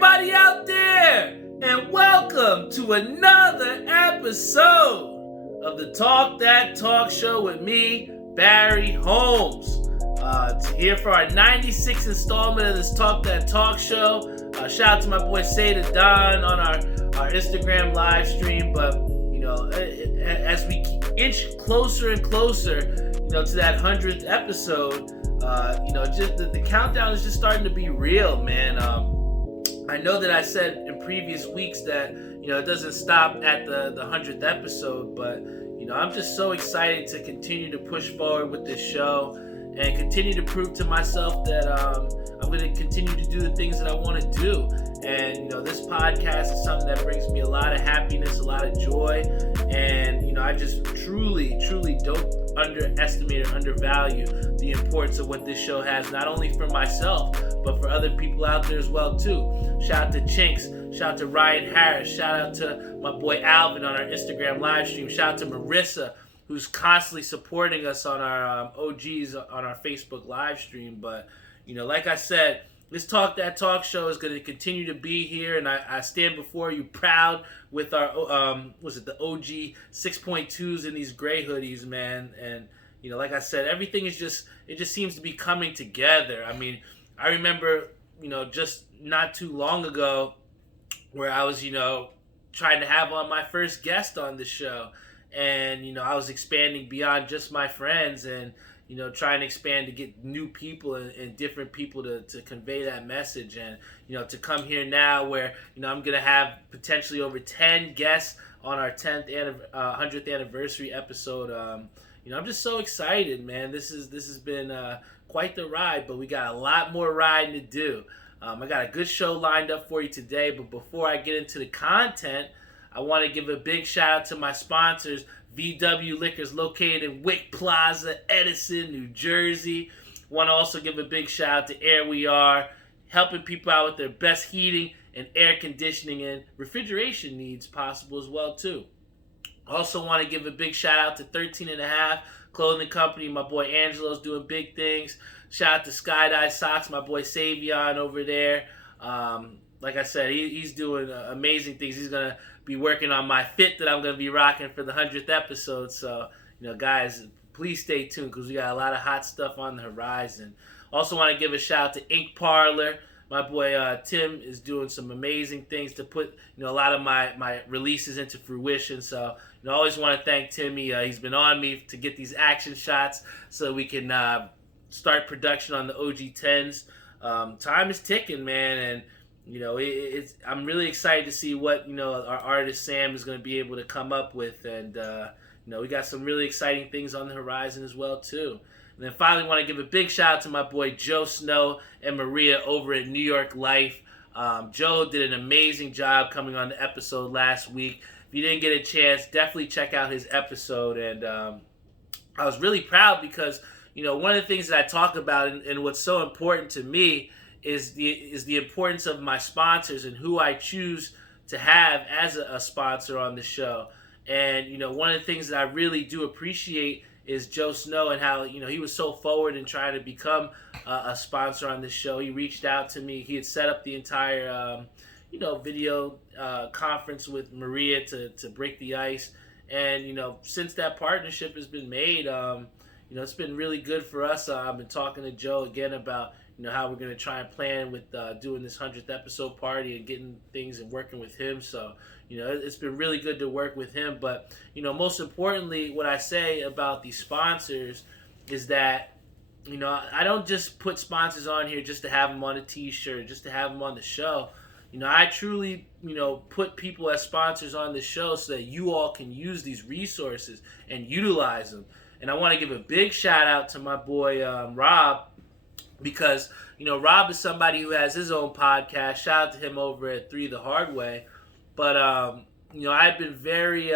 everybody out there, and welcome to another episode of the Talk That Talk Show with me, Barry Holmes. Here for our 96th installment of this Talk That Talk Show. Shout out to my boy Seda Don on our Instagram live stream. But as we inch closer and closer, to that 100th episode, just the countdown is just starting to be real, man. I know that I said in previous weeks that it doesn't stop at the 100th episode, but I'm just so excited to continue to push forward with this show and continue to prove to myself that I'm going to continue to do the things that I want to do. And this podcast is something that brings me a lot of happiness, a lot of joy, and I just truly don't underestimate or undervalue the importance of what this show has, not only for myself but for other people out there as well too. Shout out to Chinks, shout out to Ryan Harris, shout out to my boy Alvin on our Instagram live stream, shout out to Marissa, who's constantly supporting us on our OGs on our Facebook live stream. But like I said, this Talk That Talk Show is going to continue to be here, and I stand before you proud with our the OG 6.2s in these gray hoodies, man. And like I said, everything is just seems to be coming together. I mean, I remember just not too long ago where I was trying to have on my first guest on the show, and I was expanding beyond just my friends and trying to expand to get new people and different people to convey that message. And to come here now where I'm gonna have potentially over 10 guests on our 100th anniversary episode. I'm just so excited, man. This has been quite the ride, but we got a lot more riding to do. I got a good show lined up for you today, but before I get into the content, I want to give a big shout out to my sponsors, VW Liquors, located in Wick Plaza, Edison, New Jersey. Want to also give a big shout out to Air We Are, helping people out with their best heating and air conditioning and refrigeration needs possible as well too. Also want to give a big shout out to 13 and a Half Clothing Company. My boy Angelo's doing big things. Shout out to Skydive Socks, my boy Savion over there. Like I said, he's doing amazing things. He's going to be working on my fit that I'm going to be rocking for the 100th episode. So, guys, please stay tuned because we got a lot of hot stuff on the horizon. Also want to give a shout out to Ink Parlor. My boy Tim is doing some amazing things to put a lot of my releases into fruition. So, I always want to thank Timmy. He's been on me to get these action shots so we can start production on the OG 10s. Time is ticking, man, and I'm really excited to see what our artist Sam is going to be able to come up with, and we got some really exciting things on the horizon as well too. And then finally, want to give a big shout out to my boy Joe Snow and Maria over at New York Life. Joe did an amazing job coming on the episode last week. If you didn't get a chance, definitely check out his episode. And I was really proud because one of the things that I talk about and what's so important to me is the importance of my sponsors and who I choose to have as a sponsor on the show. And one of the things that I really do appreciate is Joe Snow and how he was so forward in trying to become a sponsor on this show. He reached out to me. He had set up the entire video conference with Maria to break the ice. And since that partnership has been made, it's been really good for us. I've been talking to Joe again about how we're going to try and plan with doing this 100th episode party and getting things and working with him. So, it's been really good to work with him. But, most importantly, what I say about these sponsors is that, I don't just put sponsors on here just to have them on a t-shirt, just to have them on the show. I truly, put people as sponsors on the show so that you all can use these resources and utilize them. And I want to give a big shout out to my boy Rob, because Rob is somebody who has his own podcast. Shout out to him over at 3 The Hard Way. But I've been very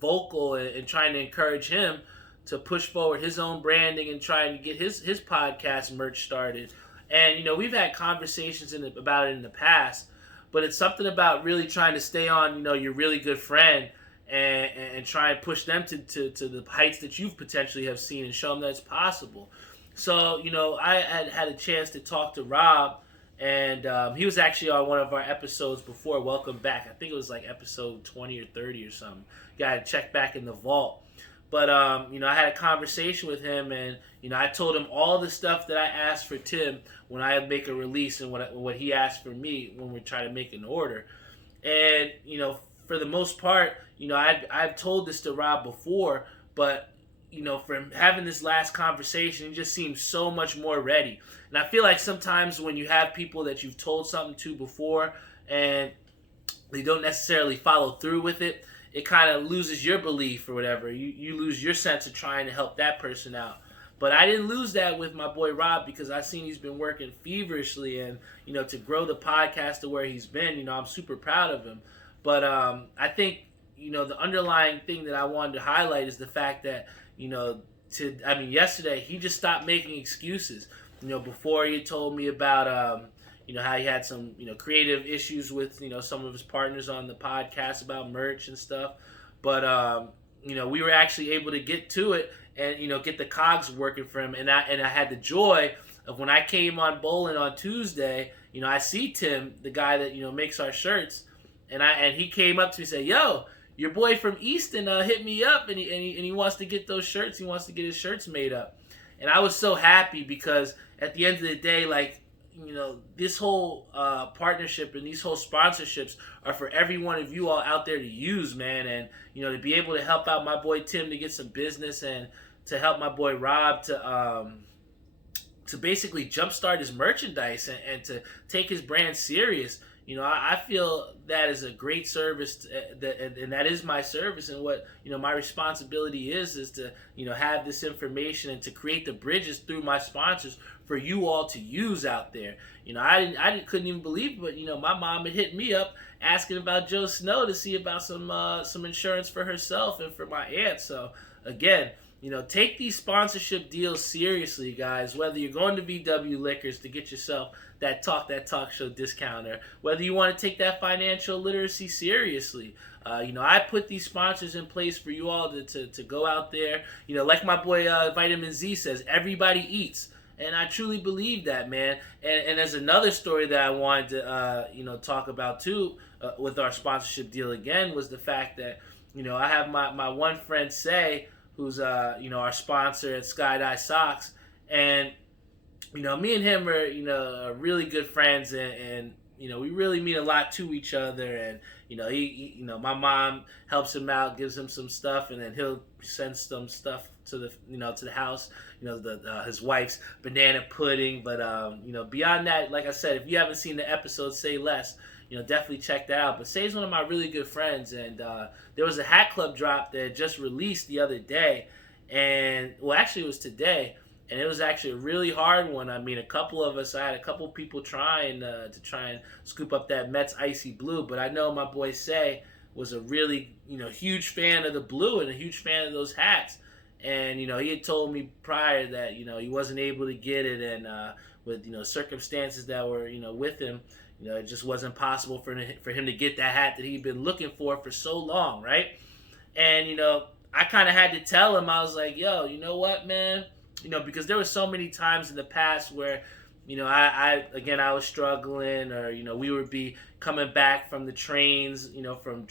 vocal in trying to encourage him to push forward his own branding and trying to get his podcast merch started. And we've had conversations about it in the past, but it's something about really trying to stay on your really good friend and try and push them to the heights that you potentially have seen and show them that it's possible. So, I had a chance to talk to Rob, and And he was actually on one of our episodes before. Welcome back. I think it was like episode 20 or 30 or something. Got to check back in the vault. But, I had a conversation with him, and, I told him all the stuff that I asked for Tim when I make a release and what he asked for me when we try to make an order. And, for the most part, I've told this to Rob before, but, from having this last conversation, he just seems so much more ready. And I feel like sometimes when you have people that you've told something to before and they don't necessarily follow through with it, it kind of loses your belief or whatever. You lose your sense of trying to help that person out. But I didn't lose that with my boy Rob, because I seen he's been working feverishly, and, to grow the podcast to where he's been, I'm super proud of him. But I think, the underlying thing that I wanted to highlight is the fact that, yesterday he just stopped making excuses. Before he told me about, how he had some, creative issues with, some of his partners on the podcast about merch and stuff. But, we were actually able to get to it and, get the cogs working for him. And I had the joy of when I came on bowling on Tuesday, I see Tim, the guy that, makes our shirts. And he came up to me and said, "Yo, your boy from Easton hit me up and he wants to get those shirts. He wants to get his shirts made up." And I was so happy, because at the end of the day, like, this whole partnership and these whole sponsorships are for every one of you all out there to use, man. And, to be able to help out my boy Tim to get some business, and to help my boy Rob to basically jumpstart his merchandise and to take his brand serious. I feel that is a great service, and that is my service, and what, my responsibility is to, have this information and to create the bridges through my sponsors for you all to use out there. I couldn't even believe it, but, my mom had hit me up asking about Joe Snow to see about some insurance for herself and for my aunt. So, again, take these sponsorship deals seriously, guys. Whether you're going to VW Liquors to get yourself that talk show discount, or whether you want to take that financial literacy seriously. I put these sponsors in place for you all to go out there. Like my boy Vitamin Z says, everybody eats. And I truly believe that, man. And there's another story that I wanted to, talk about too, with our sponsorship deal again, was the fact that, I have my one friend, Say, who's, our sponsor at Skydive Socks. And, me and him are, really good friends, and we really mean a lot to each other. And, he my mom helps him out, gives him some stuff, and then he'll send some stuff to the, to the house, his wife's banana pudding. But, beyond that, like I said, if you haven't seen the episode, Say Less, definitely check that out. But Say's one of my really good friends, and there was a Hat Club drop that just released the other day, and, well, actually it was today, and it was actually a really hard one. I mean, I had a couple people trying to scoop up that Mets Icy Blue, but I know my boy Say was a really, huge fan of the blue and a huge fan of those hats. And, he had told me prior that, he wasn't able to get it, and with, circumstances that were, with him, it just wasn't possible for him to get that hat that he'd been looking for so long, right? And, I kind of had to tell him, I was like, yo, you know what, man? Because there were so many times in the past where, I was struggling, or, we would be coming back from the trains, from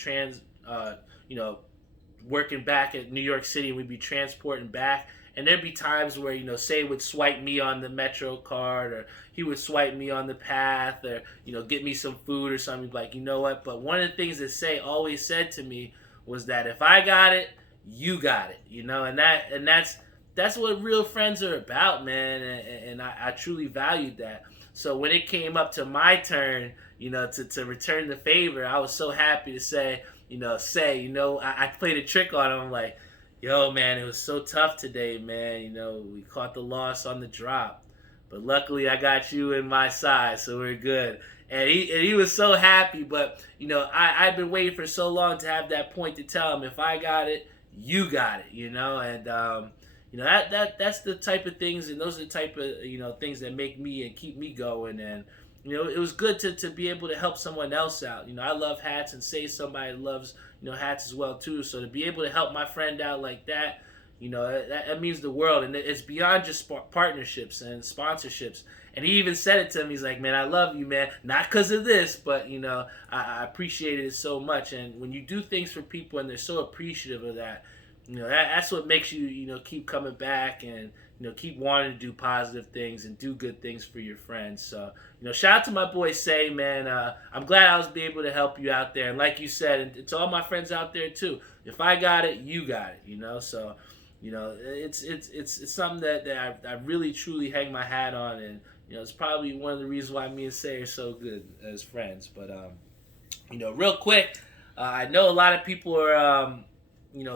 working back at New York City, and we'd be transporting back. And there'd be times where, Say would swipe me on the Metro card, or he would swipe me on the Path, or, get me some food or something. Like, you know what? But one of the things that Say always said to me was that if I got it, you got it, and that's what real friends are about, man. And I truly valued that. So when it came up to my turn, to return the favor, I was so happy to say, I played a trick on him. I'm like, yo, man, it was so tough today, man. We caught the loss on the drop, but luckily I got you in my side, so we're good. And he was so happy. But, I've been waiting for so long to have that point to tell him, if I got it, you got it, and that's the type of things, and those are the type of things that make me and keep me going. And it was good to be able to help someone else out. I love hats, and Say somebody loves hats as well too. So to be able to help my friend out like that, that means the world, and it's beyond just partnerships and sponsorships. And he even said it to him. He's like, man, I love you, man. Not because of this, but, I appreciated it so much. And when you do things for people and they're so appreciative of that, that's what makes you, keep coming back and, keep wanting to do positive things and do good things for your friends. So, shout out to my boy Say, man. I'm glad I was able to help you out there. And like you said, and to all my friends out there too, if I got it, you got it, So, it's something that I really truly hang my hat on, and it's probably one of the reasons why me and Say are so good as friends. But real quick, I know a lot of people are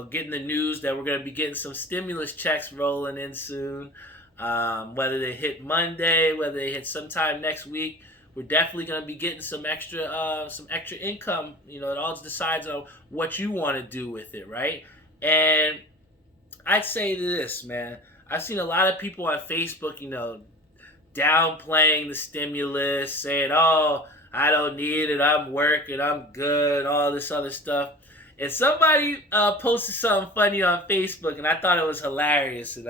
getting the news that we're going to be getting some stimulus checks rolling in soon. Whether they hit Monday, whether they hit sometime next week, we're definitely going to be getting some extra income. It all decides on what you want to do with it, right? And I'd say this, man. I've seen a lot of people on Facebook, downplaying the stimulus, saying, oh, I don't need it, I'm working, I'm good, all this other stuff. And somebody posted something funny on Facebook, and I thought it was hilarious. And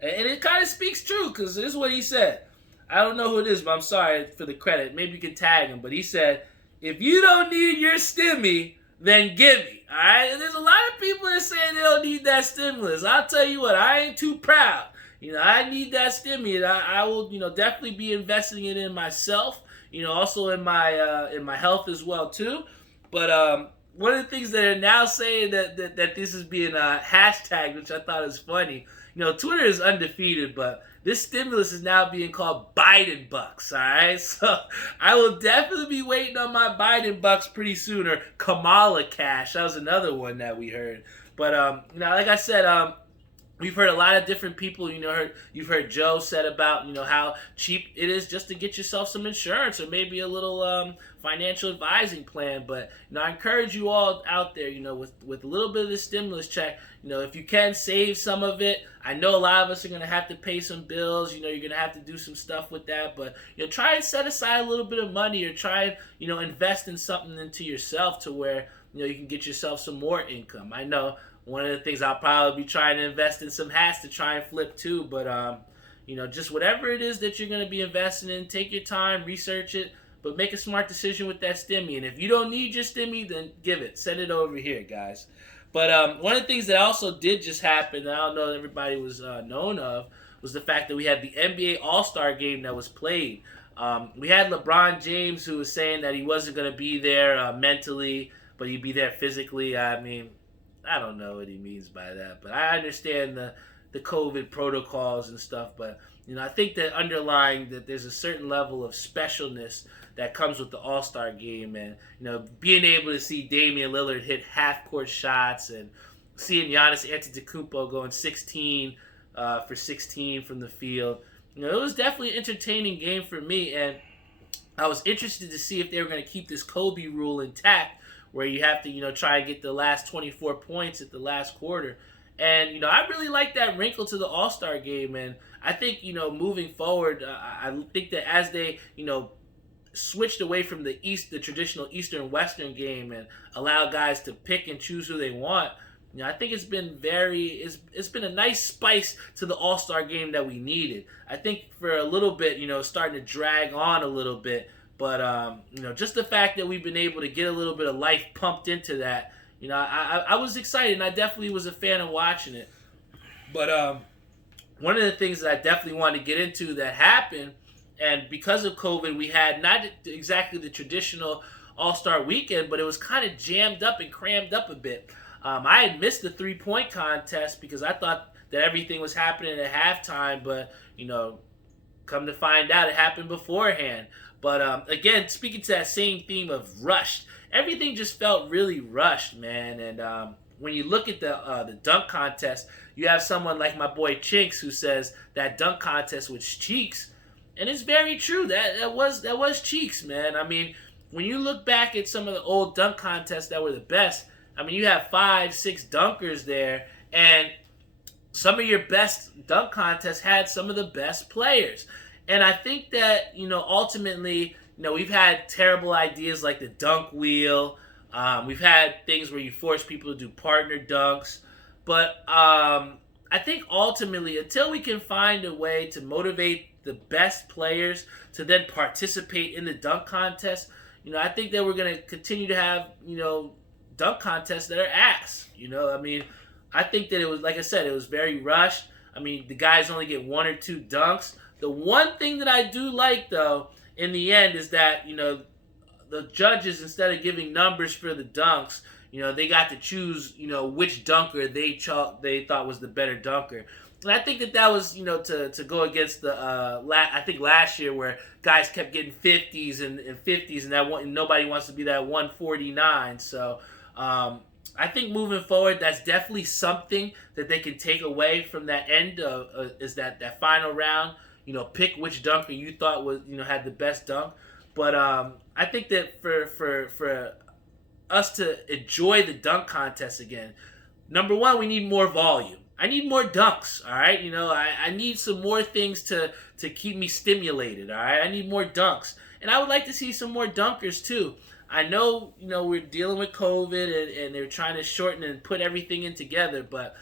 it kind of speaks true, because this is what he said. I don't know who it is, but I'm sorry for the credit. Maybe you can tag him. But he said, if you don't need your stimmy, then give me. All right? And there's a lot of people that say they don't need that stimulus. I'll tell you what, I ain't too proud. I need that stimmy, and I will, definitely be investing it in myself. Also in my health as well too. But one of the things that are now saying that this is being hashtag, which I thought was funny. Twitter is undefeated, but this stimulus is now being called Biden bucks. All right, so I will definitely be waiting on my Biden bucks pretty soon, or Kamala cash. That was another one that we heard. But like I said, we've heard a lot of different people. You've heard Joe said about how cheap it is just to get yourself some insurance, or maybe a little financial advising plan. But I encourage you all out there, with a little bit of the stimulus check, if you can save some of it. I know a lot of us are going to have to pay some bills. You're going to have to do some stuff with that. But try and set aside a little bit of money, or try and invest in something into yourself to where you can get yourself some more income. I know. One of the things I'll probably be trying to invest in some hats to try and flip too. But, just whatever it is that you're going to be investing in, take your time, research it, but make a smart decision with that stimmy. And if you don't need your stimmy, then give it. Send it over here, guys. But one of the things that also did just happen, that I don't know that everybody was known of, was the fact that we had the NBA All-Star game that was played. We had LeBron James, who was saying that he wasn't going to be there mentally, but he'd be there physically. I mean, I don't know what he means by that, but I understand the COVID protocols and stuff. But I think that underlying that there's a certain level of specialness that comes with the All-Star game, and being able to see Damian Lillard hit half-court shots, and seeing Giannis Antetokounmpo going 16 for 16 from the field. It was definitely an entertaining game for me, and I was interested to see if they were going to keep this Kobe rule intact, where you have to, try and get the last 24 points at the last quarter. And, I really like that wrinkle to the All-Star game. And I think, moving forward, I think that as they, switched away from the traditional Eastern-Western game, and allow guys to pick and choose who they want, I think it's been it's been a nice spice to the All-Star game that we needed. I think for a little bit, starting to drag on a little bit. But, just the fact that we've been able to get a little bit of life pumped into that, I was excited, and I definitely was a fan of watching it. But one of the things that I definitely wanted to get into that happened, and because of COVID, we had not exactly the traditional All-Star weekend, but it was kind of jammed up and crammed up a bit. I had missed the three-point contest because I thought that everything was happening at halftime, but, come to find out it happened beforehand. But again, speaking to that same theme of rushed, everything just felt really rushed, man. And when you look at the dunk contest, you have someone like my boy Chinks who says that dunk contest was cheeks, and it's very true. That was cheeks, man. I mean, when you look back at some of the old dunk contests that were the best, I mean, you have 5-6 dunkers there, and some of your best dunk contests had some of the best players. And I think that, ultimately, we've had terrible ideas like the dunk wheel. We've had things where you force people to do partner dunks. But I think ultimately, until we can find a way to motivate the best players to then participate in the dunk contest, I think that we're going to continue to have, dunk contests that are ass. I mean, I think that it was, like I said, it was very rushed. I mean, the guys only get one or two dunks. The one thing that I do like, though, in the end is that, the judges, instead of giving numbers for the dunks, they got to choose, which dunker they thought was the better dunker. And I think that was, to go against the, I think last year where guys kept getting 50s and 50s and nobody wants to be that 149. So I think moving forward, that's definitely something that they can take away from that end of, is that final round. Pick which dunker you thought was, had the best dunk. But I think that for us to enjoy the dunk contest again, number one, we need more volume. I need more dunks, all right? I need some more things to keep me stimulated, all right? I need more dunks. And I would like to see some more dunkers, too. I know, we're dealing with COVID and they're trying to shorten and put everything in together, but,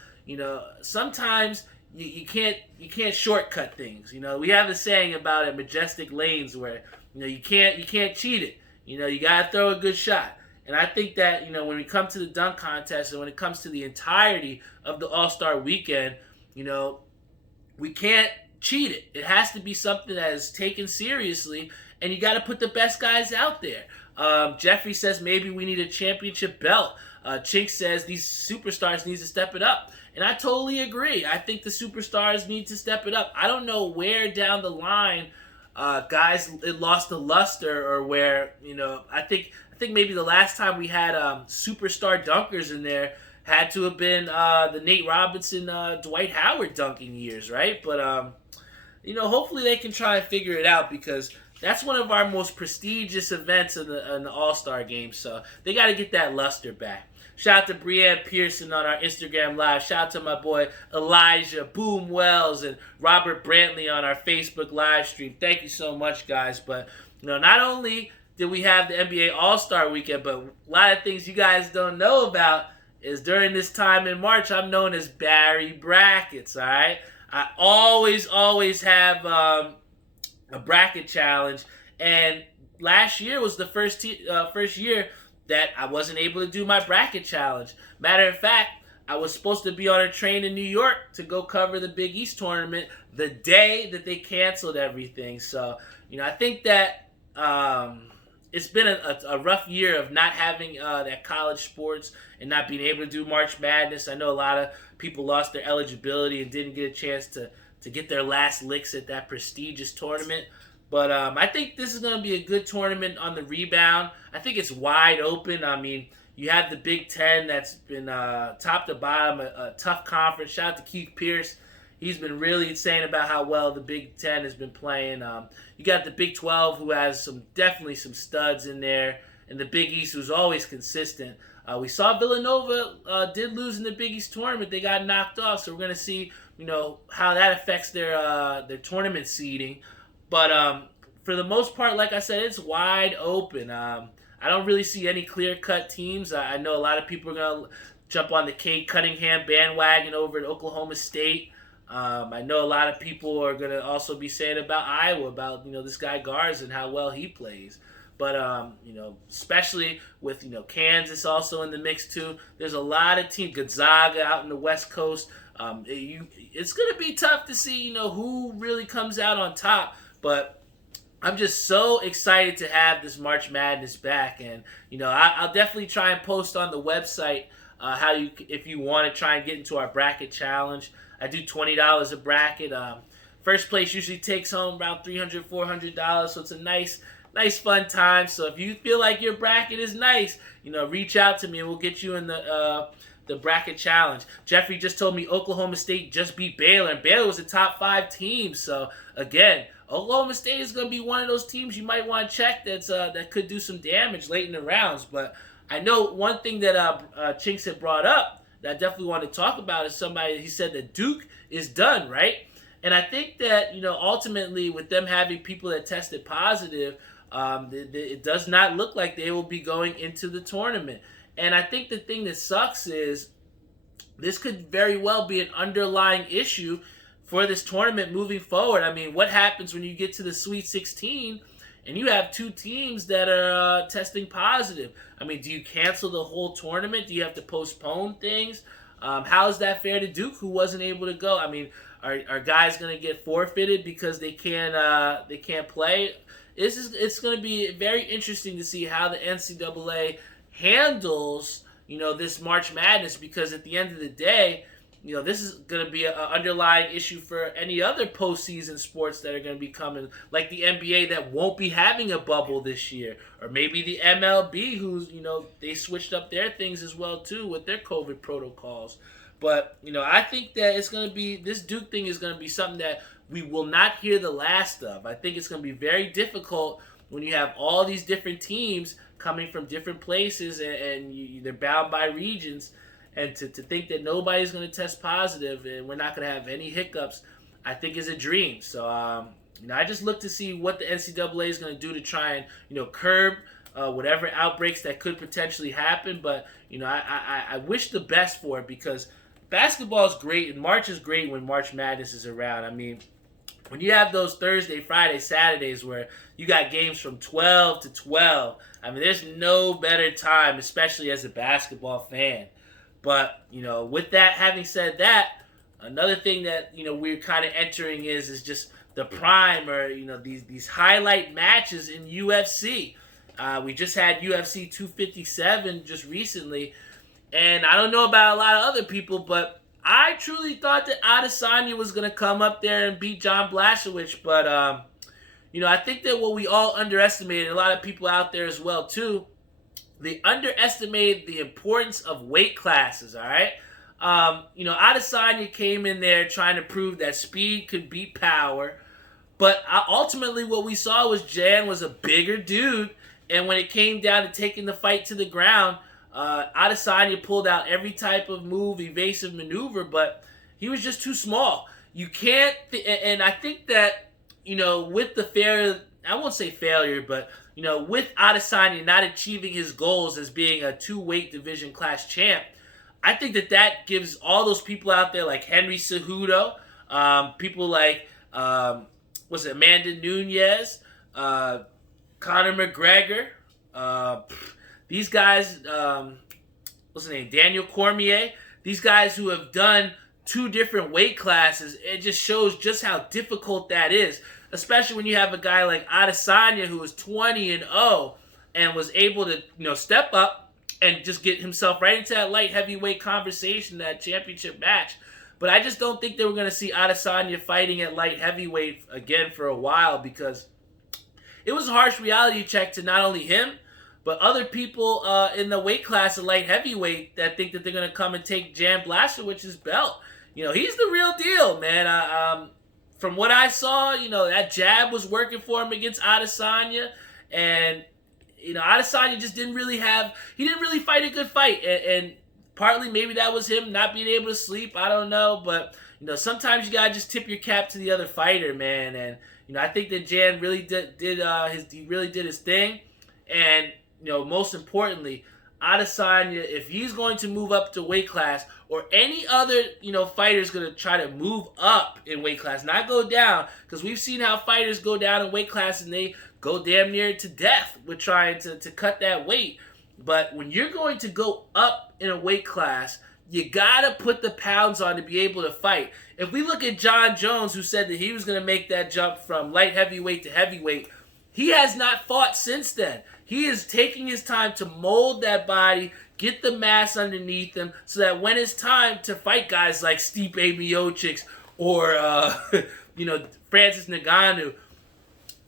sometimes you can't shortcut things. We have a saying about it, majestic lanes, where, you can't cheat it. You got to throw a good shot. And I think that, when we come to the dunk contest and when it comes to the entirety of the All-Star weekend, we can't cheat it. It has to be something that is taken seriously, and you got to put the best guys out there. Jeffrey says maybe we need a championship belt. Chink says these superstars need to step it up. And I totally agree. I think the superstars need to step it up. I don't know where down the line guys it lost the luster, or where, I think maybe the last time we had superstar dunkers in there had to have been the Nate Robinson, Dwight Howard dunking years, right? But, hopefully they can try and figure it out, because that's one of our most prestigious events in the All-Star game. So they got to get that luster back. Shout out to Brianne Pearson on our Instagram Live. Shout out to my boy Elijah Boom Wells and Robert Brantley on our Facebook live stream. Thank you so much, guys. But, not only did we have the NBA All-Star weekend, but a lot of things you guys don't know about is during this time in March, I'm known as Barry Brackets, all right? I always have a bracket challenge, and last year was the first year that I wasn't able to do my bracket challenge. Matter of fact, I was supposed to be on a train in New York to go cover the Big East tournament the day that they canceled everything. So, I think that it's been a rough year of not having that college sports and not being able to do March Madness. I know a lot of people lost their eligibility and didn't get a chance to get their last licks at that prestigious tournament. But I think this is going to be a good tournament on the rebound. I think it's wide open. I mean, you have the Big Ten that's been top to bottom, a tough conference. Shout out to Keith Pierce. He's been really saying about how well the Big Ten has been playing. You got the Big 12, who has definitely some studs in there, and the Big East, who's always consistent. We saw Villanova did lose in the Big East tournament. They got knocked off, so we're going to see, how that affects their tournament seeding. But for the most part, like I said, it's wide open. I don't really see any clear-cut teams. I know a lot of people are going to jump on the Cade Cunningham bandwagon over at Oklahoma State. I know a lot of people are going to also be saying about Iowa, about, this guy Garza and how well he plays. But, especially with, Kansas also in the mix too. There's a lot of teams, Gonzaga out in the West Coast. It's going to be tough to see, who really comes out on top. But I'm just so excited to have this March Madness back. And, I'll definitely try and post on the website if you want to try and get into our bracket challenge. I do $20 a bracket. First place usually takes home around $300, $400, so it's a nice fun time. So if you feel like your bracket is nice, reach out to me and we'll get you in the bracket challenge. Jeffrey just told me Oklahoma State just beat Baylor, and Baylor was a top 5 team. So again, Oklahoma State is going to be one of those teams you might want to check that could do some damage late in the rounds. But I know one thing that Chinks had brought up that I definitely want to talk about is he said that Duke is done, right? And I think that, ultimately with them having people that tested positive, it does not look like they will be going into the tournament. And I think the thing that sucks is this could very well be an underlying issue for this tournament moving forward. I mean, what happens when you get to the Sweet 16 and you have two teams that are testing positive? I mean, do you cancel the whole tournament? Do you have to postpone things? How is that fair to Duke, who wasn't able to go? I mean, are guys going to get forfeited because they can't play? It's going to be very interesting to see how the NCAA handles this March Madness, because at the end of the day, this is going to be an underlying issue for any other postseason sports that are going to be coming, like the NBA that won't be having a bubble this year, or maybe the MLB, who's, they switched up their things as well too with their COVID protocols. But, I think that this Duke thing is going to be something that we will not hear the last of. I think it's going to be very difficult when you have all these different teams coming from different places and they're bound by regions. And to think that nobody's going to test positive and we're not going to have any hiccups, I think is a dream. So, I just look to see what the NCAA is going to do to try and, curb whatever outbreaks that could potentially happen. But, I wish the best for it, because basketball is great and March is great when March Madness is around. I mean, when you have those Thursday, Friday, Saturdays where you got games from 12 to 12, I mean, there's no better time, especially as a basketball fan. But, with that, having said that, another thing that, we're kind of entering is just the prime, or, these highlight matches in UFC. We just had UFC 257 just recently, and I don't know about a lot of other people, but I truly thought that Adesanya was going to come up there and beat John Blachowicz, but, I think that what we all underestimated, a lot of people out there as well, too, they underestimated the importance of weight classes, all right? Adesanya came in there trying to prove that speed could beat power, but ultimately what we saw was Jan was a bigger dude, and when it came down to taking the fight to the ground, Adesanya pulled out every type of move, evasive maneuver, but he was just too small. You can't, and I think that, with the I won't say failure, but with Adesanya not achieving his goals as being a two-weight division class champ, I think that gives all those people out there like Henry Cejudo, people like, Amanda Nunes, Conor McGregor, these guys, what's his name, Daniel Cormier, these guys who have done two different weight classes. It just shows just how difficult that is, especially when you have a guy like Adesanya who is 20-0 and was able to, step up and just get himself right into that light heavyweight conversation, that championship match. But I just don't think that we're going to see Adesanya fighting at light heavyweight again for a while, because it was a harsh reality check to not only him, but other people in the weight class of light heavyweight that think that they're going to come and take Jan Blachowicz's belt. He's the real deal, man. From what I saw, that jab was working for him against Adesanya, and Adesanya just didn't really fight a good fight, and partly maybe that was him not being able to sleep. I don't know, but sometimes you gotta just tip your cap to the other fighter, man. And I think that Jan really did his thing, and most importantly, Adesanya, if he's going to move up to weight class, or any other fighter is going to try to move up in weight class, not go down, because we've seen how fighters go down in weight class and they go damn near to death with trying to cut that weight. But when you're going to go up in a weight class, you gotta put the pounds on to be able to fight. If we look at John Jones, who said that he was going to make that jump from light heavyweight to heavyweight, he has not fought since then. He is taking his time to mold that body, get the mass underneath him, so that when it's time to fight guys like Stipe Miocic or Francis Ngannou,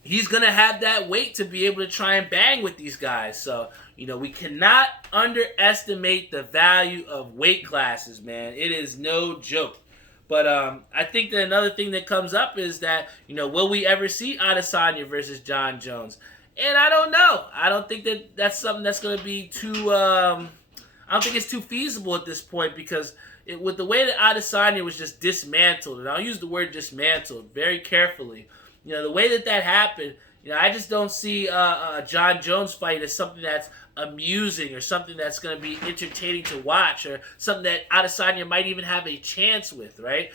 he's going to have that weight to be able to try and bang with these guys. So, we cannot underestimate the value of weight classes, man. It is no joke. But I think that another thing that comes up is that, will we ever see Adesanya versus John Jones? And I don't know. I don't think that that's something that's going to be too... I don't think it's too feasible at this point, because with the way that Adesanya was just dismantled, and I'll use the word dismantled very carefully, the way that happened, I just don't see a John Jones fight as something that's amusing or something that's going to be entertaining to watch or something that Adesanya might even have a chance with, right?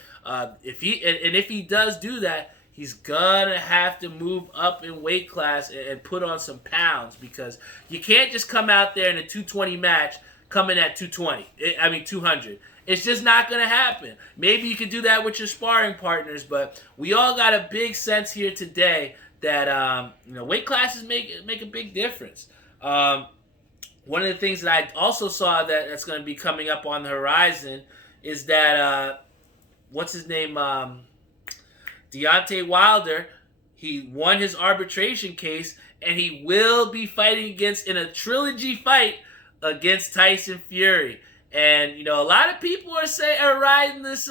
If he does do that, he's gonna have to move up in weight class and put on some pounds, because you can't just come out there in a 220 match coming at 200. It's just not going to happen. Maybe you could do that with your sparring partners, but we all got a big sense here today that weight classes make a big difference. One of the things that I also saw that's going to be coming up on the horizon is that what's his name? Deontay Wilder. He won his arbitration case, and he will be fighting in a trilogy fight against Tyson Fury. And a lot of people are riding this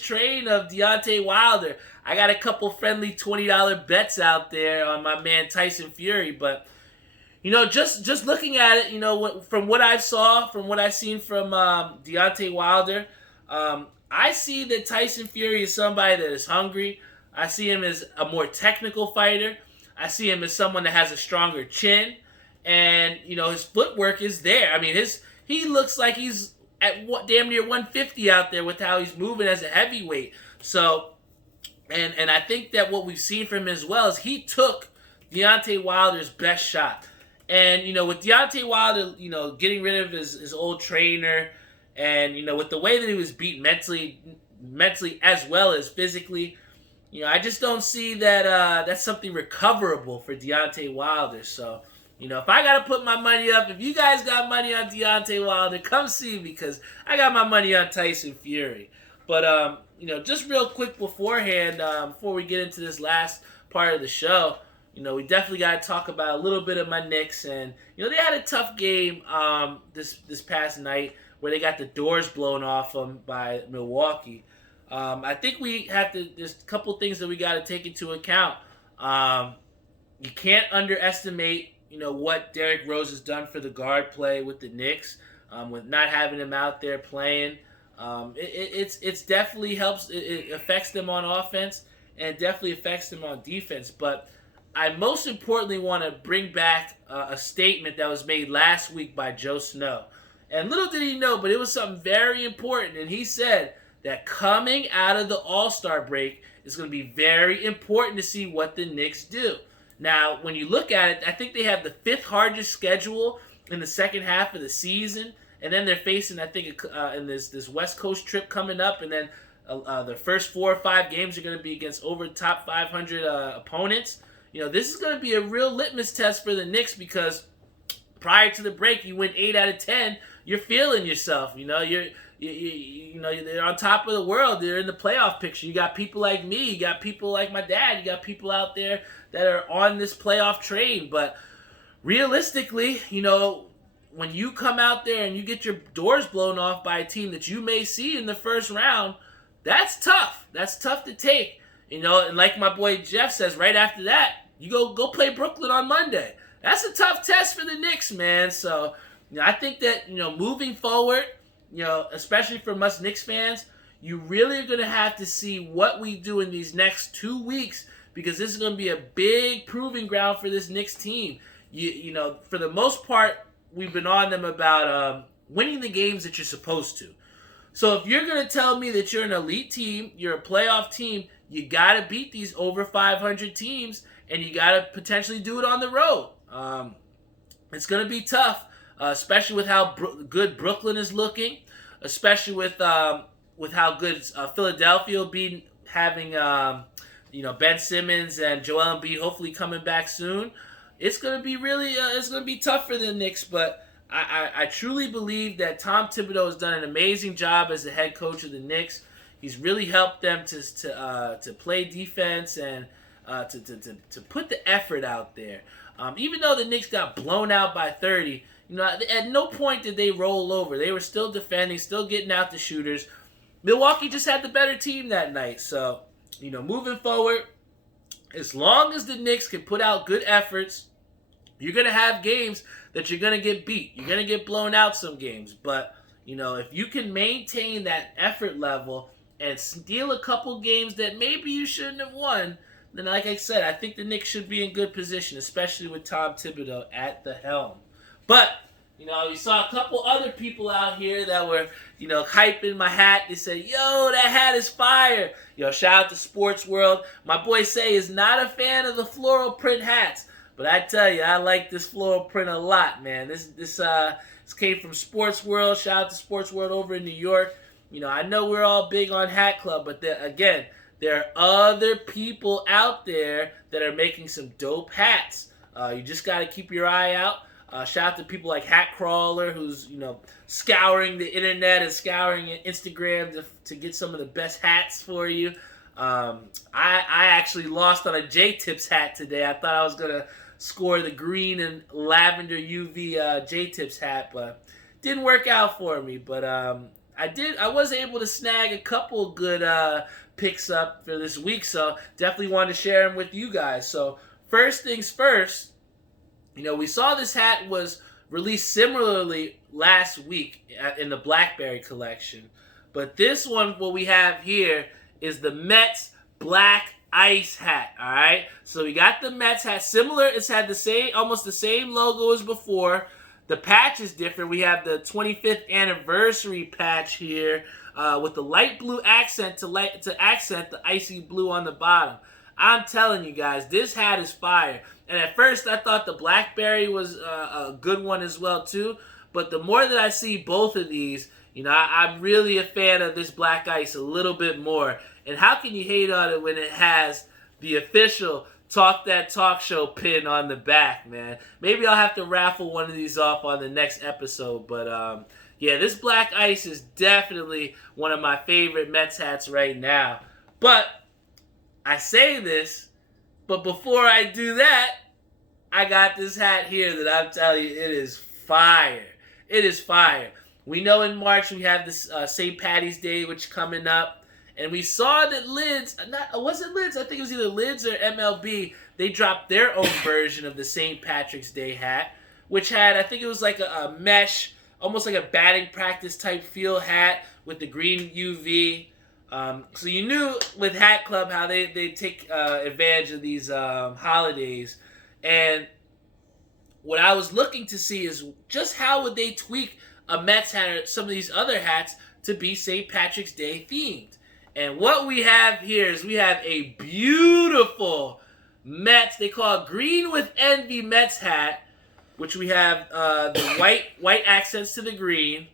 train of Deontay Wilder. I got a couple friendly $20 bets out there on my man Tyson Fury, but just looking at it, from what I've seen from Deontay Wilder, I see that Tyson Fury is somebody that is hungry. I see him as a more technical fighter. I see him as someone that has a stronger chin, and his footwork is there. I mean, he looks like he's at damn near 150 out there with how he's moving as a heavyweight. So, and I think that what we've seen from him as well is he took Deontay Wilder's best shot. And, with Deontay Wilder, getting rid of his old trainer, and, with the way that he was beat mentally as well as physically, I just don't see that that's something recoverable for Deontay Wilder. So, if I got to put my money up, if you guys got money on Deontay Wilder, come see me, because I got my money on Tyson Fury. But, just real quick beforehand, before we get into this last part of the show, we definitely got to talk about a little bit of my Knicks. And, they had a tough game this past night where they got the doors blown off them by Milwaukee. I think there's a couple things that we got to take into account. You can't underestimate what Derrick Rose has done for the guard play with the Knicks, with not having him out there playing. It's definitely helps. It affects them on offense, and it definitely affects them on defense. But I most importantly want to bring back a statement that was made last week by Joe Snow. And little did he know, but it was something very important. And he said that coming out of the All-Star break, it's going to be very important to see what the Knicks do. Now, when you look at it, I think they have the 5th hardest schedule in the second half of the season. And then they're facing, I think, in this West Coast trip coming up. And then the first 4 or 5 games are going to be against over top 500 opponents. This is going to be a real litmus test for the Knicks, because prior to the break, you win 8 out of 10. You're feeling yourself. They're on top of the world. They're in the playoff picture. You got people like me. You got people like my dad. You got people out there that are on this playoff train. But realistically, when you come out there and you get your doors blown off by a team that you may see in the first round, that's tough. That's tough to take. And like my boy Jeff says, right after that, you go play Brooklyn on Monday. That's a tough test for the Knicks, man. So, I think that, moving forward, especially from us Knicks fans, you really are going to have to see what we do in these next 2 weeks, because this is going to be a big proving ground for this Knicks team. For the most part, we've been on them about winning the games that you're supposed to. So if you're going to tell me that you're an elite team, you're a playoff team, you got to beat these over 500 teams, and you got to potentially do it on the road. It's going to be tough, especially with how good Brooklyn is looking, especially with how good Philadelphia will be, having Ben Simmons and Joel Embiid hopefully coming back soon. It's going to be it's going to be tough for the Knicks, but I truly believe that Tom Thibodeau has done an amazing job as the head coach of the Knicks. He's really helped them to play defense and to put the effort out there. Even though the Knicks got blown out by 30, at no point did they roll over. They were still defending, still getting out the shooters. Milwaukee just had the better team that night. So, moving forward, as long as the Knicks can put out good efforts, you're going to have games that you're going to get beat. You're going to get blown out some games. But, if you can maintain that effort level and steal a couple games that maybe you shouldn't have won, then like I said, I think the Knicks should be in good position, especially with Tom Thibodeau at the helm. But we saw a couple other people out here that were, hyping my hat. They said, yo, that hat is fire. Shout out to Sports World. My boy Say is not a fan of the floral print hats. But I tell you, I like this floral print a lot, man. This came from Sports World. Shout out to Sports World over in New York. I know we're all big on Hat Club, but there are other people out there that are making some dope hats. You just got to keep your eye out. Shout out to people like Hat Crawler, who's scouring the internet and scouring Instagram to get some of the best hats for you. I actually lost on a J-Tips hat today. I thought I was gonna score the green and lavender UV J-Tips hat, but didn't work out for me. But I was able to snag a couple good picks up for this week, so definitely wanted to share them with you guys. So first things first. We saw this hat was released similarly last week in the Blackberry collection. But this one, what we have here, is the Mets Black Ice hat, all right? So we got the Mets hat. Similar, it's had almost the same logo as before. The patch is different. We have the 25th anniversary patch here with the light blue accent to accent the icy blue on the bottom. I'm telling you guys, this hat is fire. And at first, I thought the Blackberry was a good one as well, too. But the more that I see both of these, I'm really a fan of this Black Ice a little bit more. And how can you hate on it when it has the official Talk That Talk Show pin on the back, man? Maybe I'll have to raffle one of these off on the next episode. But, yeah, this Black Ice is definitely one of my favorite Mets hats right now. But I say this, but before I do that, I got this hat here that I'm telling you, it is fire. It is fire. We know in March we have this St. Patty's Day, which coming up. And we saw that Lids, was it Lids? I think it was either Lids or MLB. They dropped their own version of the St. Patrick's Day hat, which had, I think it was like a mesh, almost like a batting practice type feel hat with the green UV. So you knew with Hat Club how they take advantage of these holidays. And what I was looking to see is just how would they tweak a Mets hat or some of these other hats to be St. Patrick's Day themed. And what we have here is we have a beautiful Mets, they call it Green with Envy Mets hat, which we have the white accents to the green.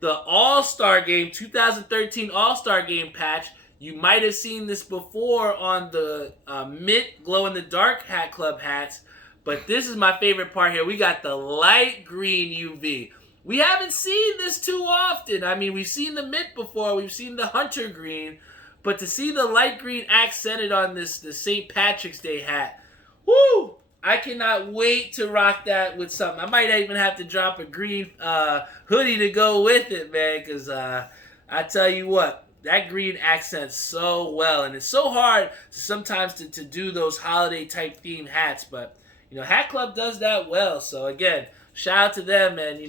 The All-Star Game, 2013 All-Star Game patch. You might have seen this before on the mint glow-in-the-dark Hat Club hats. But this is my favorite part here. We got the light green UV. We haven't seen this too often. I mean, we've seen the mint before. We've seen the hunter green. But to see the light green accented on the St. Patrick's Day hat, whoo! I cannot wait to rock that with something. I might even have to drop a green hoodie to go with it, man, because I tell you what, that green accents so well. And it's so hard sometimes to do those holiday-type themed hats. But, Hat Club does that well. So, again, shout out to them. And,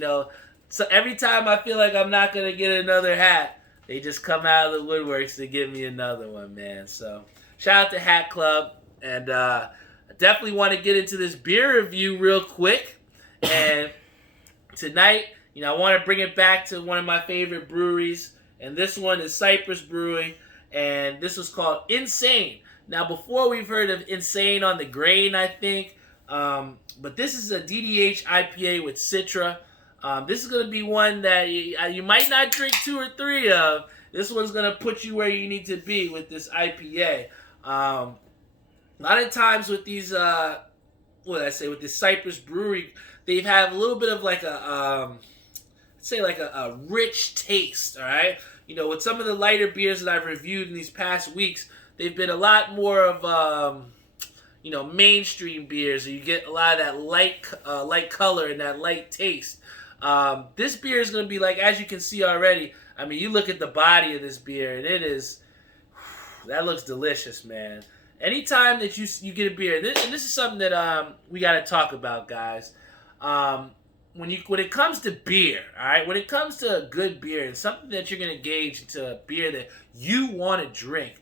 so every time I feel like I'm not going to get another hat, they just come out of the woodworks to give me another one, man. So, shout out to Hat Club. And, definitely want to get into this beer review real quick. And tonight, I want to bring it back to one of my favorite breweries. And this one is Cypress Brewing. And this was called Insane. Now, before we've heard of Insane on the grain, I think. But this is a DDH IPA with Citra. This is going to be one that you might not drink 2 or 3 of. This one's going to put you where you need to be with this IPA. A lot of times with these, with this Cypress Brewery, they have a little bit of like a rich taste, all right? With some of the lighter beers that I've reviewed in these past weeks, they've been a lot more of, mainstream beers. So you get a lot of that light color and that light taste. This beer is going to be like, as you can see already, I mean, you look at the body of this beer, and it is, that looks delicious, man. Anytime that you get a beer, and this is something that we got to talk about, guys. When it comes to beer, all right, when it comes to a good beer and something that you're going to gauge into a beer that you want to drink,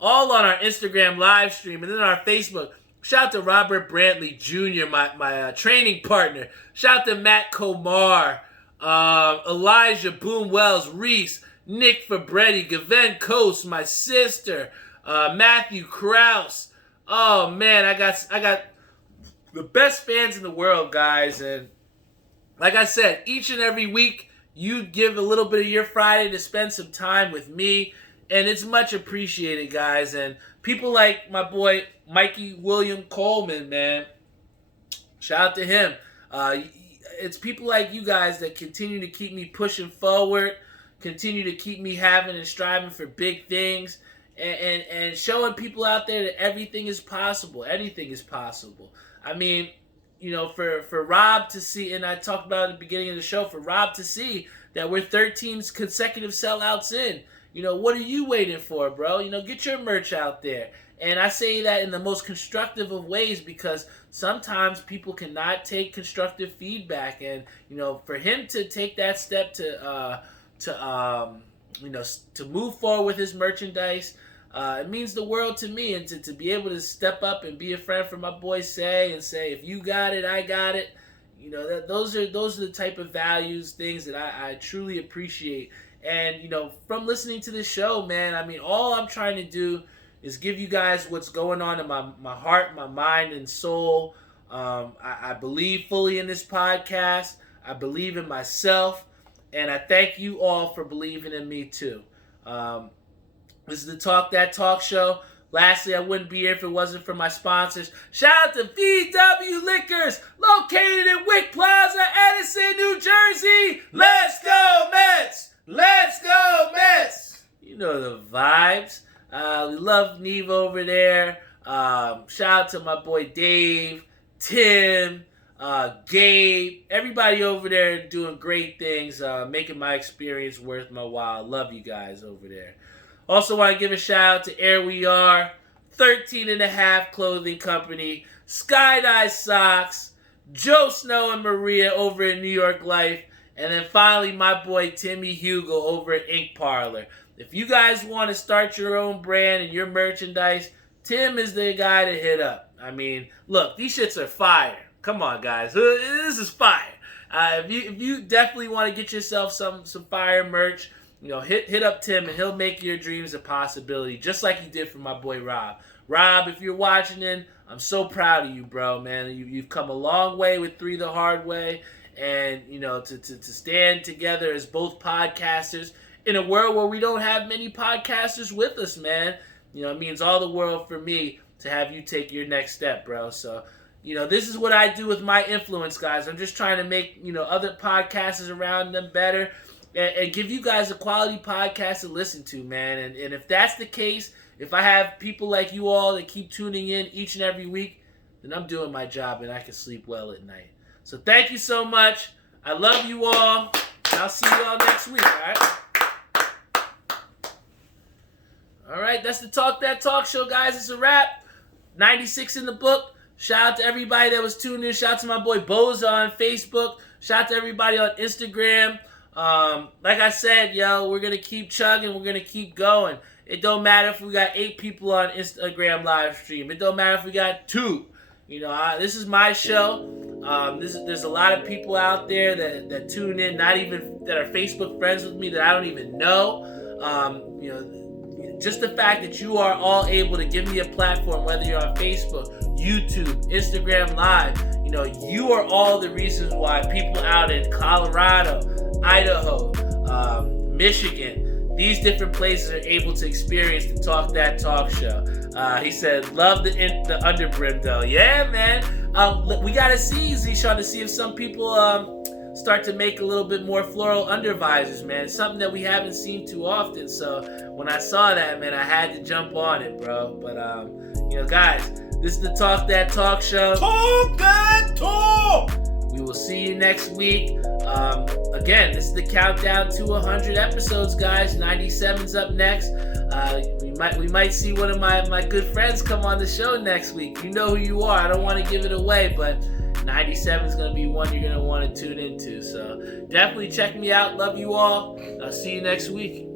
all on our Instagram live stream and then our Facebook. Shout out to Robert Brantley Jr., my training partner. Shout out to Matt Komar, Elijah Boom Wells, Reese, Nick Fabretti, Gaven Coast, my sister, Matthew Krause. Oh man, I got the best fans in the world, guys. And like I said, each and every week you give a little bit of your Friday to spend some time with me, and it's much appreciated, guys. And people like my boy Mikey William Coleman, man, shout out to him. It's people like you guys that continue to keep me pushing forward, continue to keep me having and striving for big things, and showing people out there that everything is possible. Anything is possible. I mean, you know, for Rob to see, and I talked about at the beginning of the show, for Rob to see that we're 13 consecutive sellouts in, you know, what are you waiting for, bro? You know, get your merch out there. And I say that in the most constructive of ways, because sometimes people cannot take constructive feedback. And, you know, for him to take that step to move forward with his merchandise, it means the world to me. And to be able to step up and be a friend for my boy say, if you got it, I got it. You know, those are the type of values, things that I truly appreciate. And, you know, from listening to this show, man, I mean, all I'm trying to do is give you guys what's going on in my heart, my mind, and soul. I believe fully in this podcast. I believe in myself. And I thank you all for believing in me, too. This is the Talk That Talk show. Lastly, I wouldn't be here if it wasn't for my sponsors. Shout out to VW Liquors, located in Wick Plaza, Edison, New Jersey. Let's go, Mets! Let's go, Mets! You know the vibes. We love Neve over there. Shout out to my boy Dave, Tim, Gabe, everybody over there doing great things, making my experience worth my while. Love you guys over there. Also want to give a shout out to Air We Are, 13 and a half clothing company, Skydive Socks, Joe Snow and Maria over at New York Life, and then finally my boy Timmy Hugo over at Ink Parlor. If you guys want to start your own brand and your merchandise, Tim is the guy to hit up. I mean, look, these shits are fire. Come on, guys. This is fire. If you definitely want to get yourself some fire merch, you know, hit up Tim and he'll make your dreams a possibility, just like he did for my boy Rob. Rob, if you're watching in, I'm so proud of you, bro, man. You've come a long way with 3 the Hard Way, and, you know, to stand together as both podcasters in a world where we don't have many podcasters with us, man. You know, it means all the world for me to have you take your next step, bro. So, you know, this is what I do with my influence, guys. I'm just trying to make, you know, other podcasters around them better and give you guys a quality podcast to listen to, man. And if that's the case, if I have people like you all that keep tuning in each and every week, then I'm doing my job and I can sleep well at night. So thank you so much. I love you all. I'll see you all next week, all right? All right, that's the Talk That Talk show, guys. It's a wrap. 96 in the book. Shout out to everybody that was tuned in. Shout out to my boy Boza on Facebook. Shout out to everybody on Instagram. Like I said, yo, we're going to keep chugging. We're going to keep going. It don't matter if we got 8 people on Instagram live stream. It don't matter if we got 2. You know, this is my show. There's a lot of people out there that tune in, not even that are Facebook friends with me that I don't even know. You know, just the fact that you are all able to give me a platform, whether you're on Facebook, YouTube, Instagram Live, you know, you are all the reasons why people out in Colorado, Idaho, Michigan, these different places are able to experience the Talk That Talk show. He said, love the underbrim though. Yeah, man. We got to see, Zishan, to see if some people start to make a little bit more floral undervisors, man. It's something that we haven't seen too often. So when I saw that, man, I had to jump on it, bro. But, you know, guys, this is the Talk That Talk show. Talk That Talk! We will see you next week. Again, this is the countdown to 100 episodes, guys. 97's up next. We might see one of my good friends come on the show next week. You know who you are. I don't want to give it away, but 97 is going to be one you're going to want to tune into. So definitely check me out. Love you all. I'll see you next week.